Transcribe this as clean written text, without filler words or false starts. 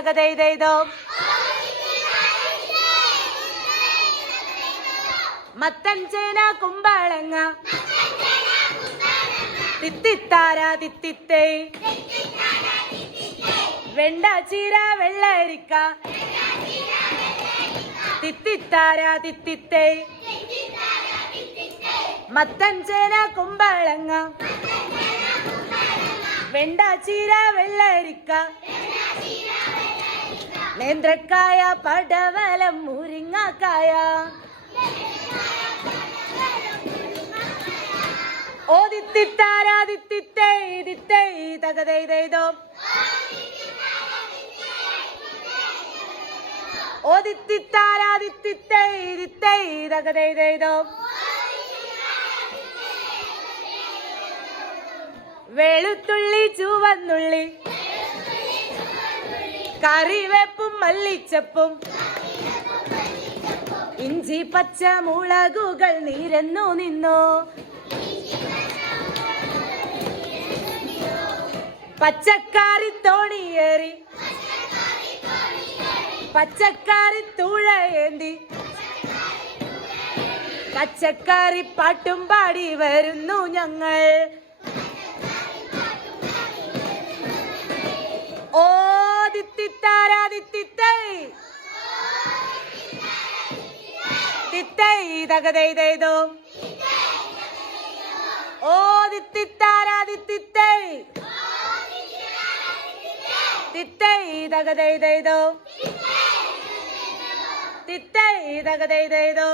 തകതൈതൈതോ മത്തൻ ചേന കുമ്പളങ്ങ തിത്തിത്താര തിത്തിത്തേ വെണ്ട ചീര വെള്ളരിക്ക തിത്തിത്താര തിത്തിത്തേ മത്തൻ ചേന കുമ്പളങ്ങ വെണ്ട ചീര വെള്ളരിക്ക നേന്ത്രക്കായ പടവലം മുരിങ്ങക്കായ ഓ ദിത്തിത്താര ദിത്തിത്തേ ദിത്തേ തകതൈതൈതോ ഓ ദിത്തിത്താര ദിത്തിത്തേ ദിത്തേ തകതൈതൈതോ വെളുത്തുള്ളി ചുവന്നുള്ളി കറിവേപ്പും മല്ലിച്ചപ്പും ഇഞ്ചി പച്ചമുളകുകൾ നിരന്നു നിന്നു പച്ചക്കറി തോണിയേറി പച്ചക്കറി തുഴയേന്തി പച്ചക്കറി പാട്ടും പാടി വരുന്നു ഞങ്ങൾ ഓ ദിത്തിത്താര ദിത്തിത്തേ തിത്തൈ തകതൈതൈതോ ഓ ദിത്തിത്താര ദിത്തിത്തേ തിത്തൈ തകതൈതൈതോ തിത്തൈ തകതൈതൈതോ